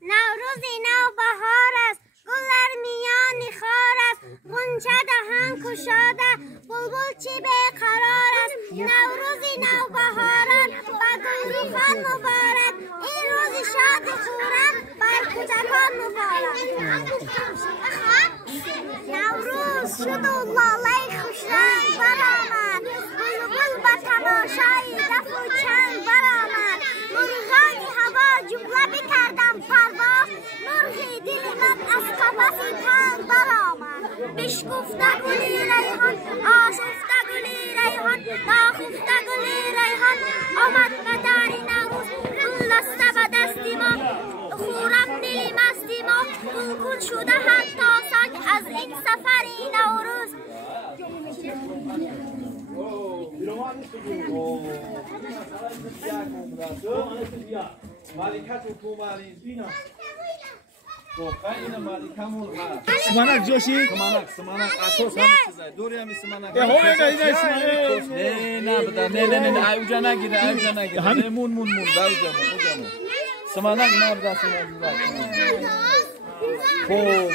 نوروزی نو بهار است گلر میان خار است غنچه دهان گشاده بلبل چی بیقرار است نوروزی نو بهاران با گلروخان مبارک این روز شاد و خورم بر کودکان مبارک نوروز شد و لاله خوش رنگ برآمد بلبل با تماشای دف و چنگ برآمد مرغان هوا جمله بکردم پرواز مرغ دل من از قفس تنگ برآمد بشکفته گلی ریحان آشفته گلی ریحان ناخفته گلی ریحان آمد به در نوروز گل دسته به دستی ما خورم دل مستی ما گل شده حتی سگ از این سفری نوروز سمانک جوشی؟ سمانک اساس همه چیزه دوری همی سمانک نه بده نه اوجا نگیره مون باوجا مون سمانک نه بده سمانک خب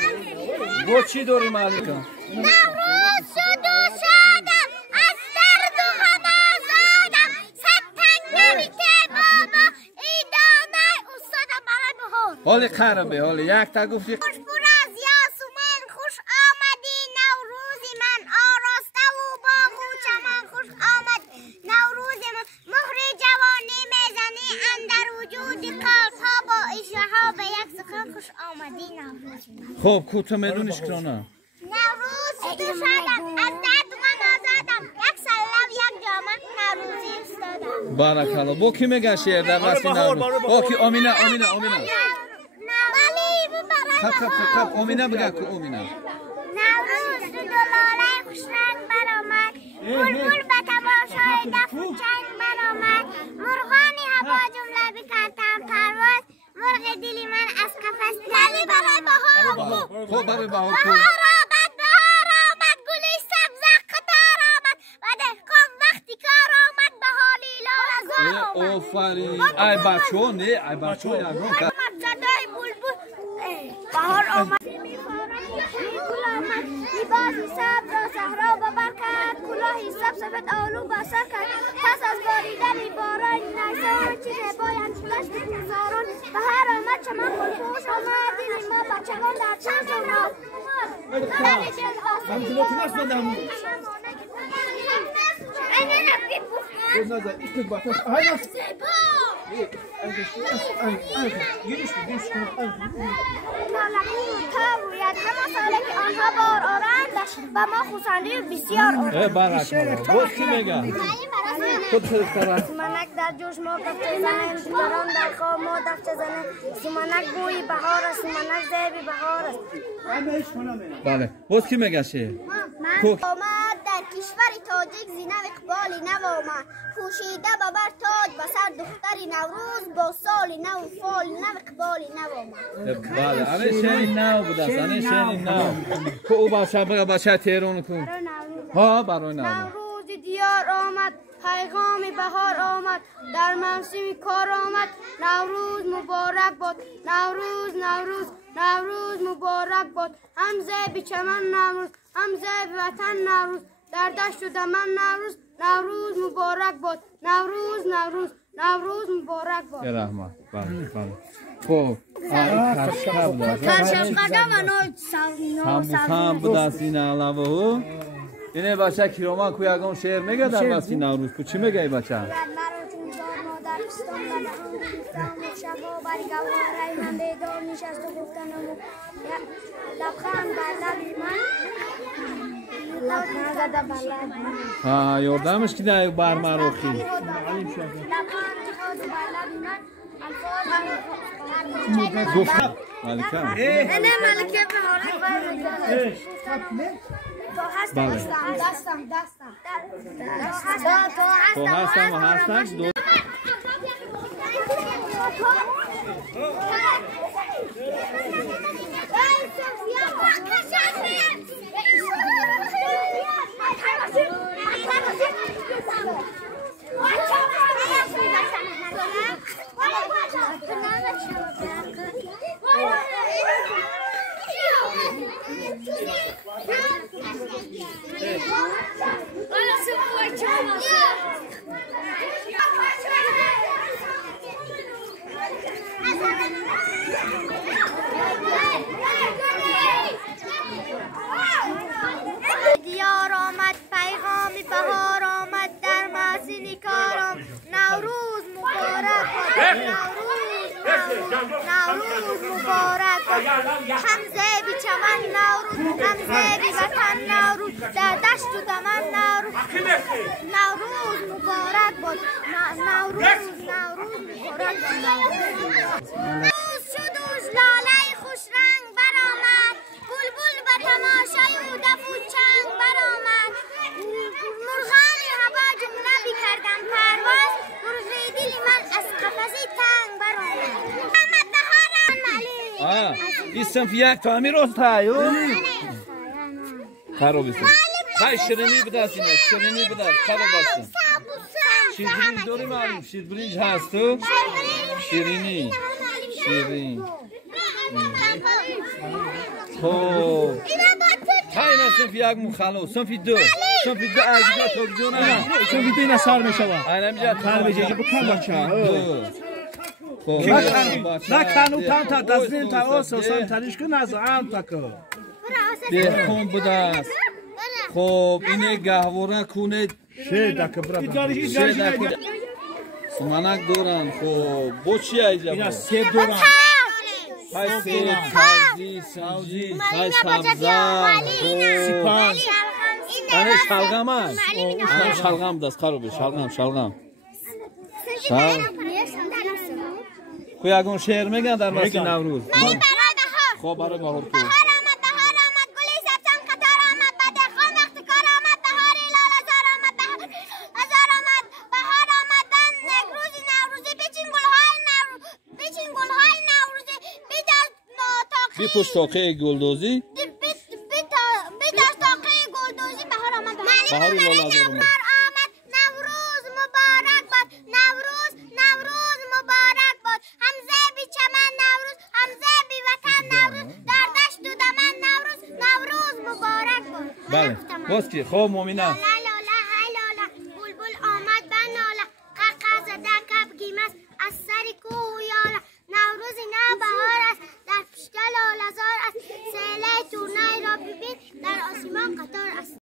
با چی دوری مالکا؟ نوروز شد و شادم از درد و غم آزادم صد تنگری که بابا ای دانه استادم برای بهار حالی خرابه حالی یک تا گفتی خوش پر از یاسمن خوش آمدی نوروزی من آراسته و باغ و چمن خوش آمد نوروزی من مهر جوانی میزنی اندر وجود قلبها با اشرها به یک سخن خوش آمدی نوروز خب کوتاه میدونیش کنه نوروز شد و شادم از درد و غم آزادم یک سلام یک جامه نوروزی استادم بارکالله با کی میگه شعر در واسه نوروز با کی آمینا خب آمینا بگه که آمینا نوروز شد و لاله خوش رنگ برآمد بلبل به تماشای دف و چنگ برآمد مرغان هوا جمله بکردم پرواز مرغ دلی من از قفس ولی برای بهار خب برای بهار بهار آمد گلی سبز قطار آمد و دهقان وقتی کار آمد به حالی لالزار آمد آفرین ای بچه‌ها نه ای بچه‌ها یکم صدای بلبل بهار آمد گل آمد لباسی سبز را صحرا به بر کرد کلاهی سبز آلو به سر کرد پس از باریدن باران نیسان چیزی باید گشت هزاران بهار آمد چمن گلپوش آمد دل ما بچگان در چشم آمد همه ساله که آنها بار آرند و ما خوسنده بسیار آرند باز کی میگه؟ خود سمانک در جوش ما دفته زنه دیگران در خواب ما دفته زنه سمانک بوی بهار است سمانک زیبی بهار است بله باز کی میگه شعر؟ آمد در کشور تاجیک زینه اقبالی نو آمد پوشیده به بر تاج به سر دختری نوروز با سال نو فال نو اقبالی نو آمد بله آره شعر نو بوده است آره شعر نو که او بچه تهران کن ها برای نوروز دیار آمد پیغام بهار آمد در موسم کار آمد نوروز مبارک باد نوروز مبارک باد هم زیب چمن نوروز هم زیب وطن نوروز در دشت و دمن نوروز مبارک باد نوروز مبارک باد یا رحمت بله خب کرشف قدم هم بود است این علاوه اینه بچه کیرومان کو یگان شعر میگه در واسه نوروز کو چی میگه ای بچه ها یاردمش که در برمروخی گفتم ملکه نه ملکه به حالت بله دستم تو هستم بهار آمد در محسن کارم نوروز مبارک باد نوروز مبارک باد حمزه بی چمن نوروز حمزه بی وطن نوروز در دشت و دمن نوروز مبارک باد نوروز مبارک باد شد اوج لاله خوش رنگ برآمد بلبل به تماشای او دف و چنگ برآمد مرغان هوا جمله بیکردم پرواز مرغ دل من از قفسی تنگ برآمد محمد بهارم علی این صنف یک تعمیر است تایو خراب است خای شیرینی بدستین شیرینی بدست خراب است شیرینی دوری معلوم شیرینی هست تو شیرینی شیرین خب های نه صنف یک مخلو صنف دو اگه تو جونه صنف دو نسار میشود اینجا کار بجایی بکن بچه نه کنو تا دستین تا اوسو سان تریش کن از آن تکو بخون بدست خب اینه گهواره کنه شه دکه برا شه دکه سمانک دورن خب بو چی ایجا اینا سیب دورن های سیب سبزی های سبزا سیپان اینه شلغم هست اینه شلغم دست خرابه شلغم کوی اگون شعر میگن در مستی نوروز خب برای بهار کو بی پشت تاقه گلدوزی بهار لاله زار آمد نوروز مبارک باد نوروز مبارک باد حمزه بی چمن نوروز حمزه بی وطن نوروز در دشت و دمن نوروز مبارک باد بله باز کی خب مومنه